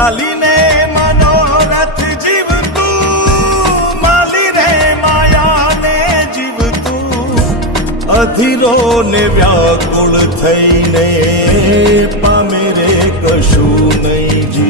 ચાલીને મનોરથ જીવતું, માલી રે માયાને જીવતું, અધીરો ને વ્યાકુળ થઈને પામે રે કશું નહીં જીવ.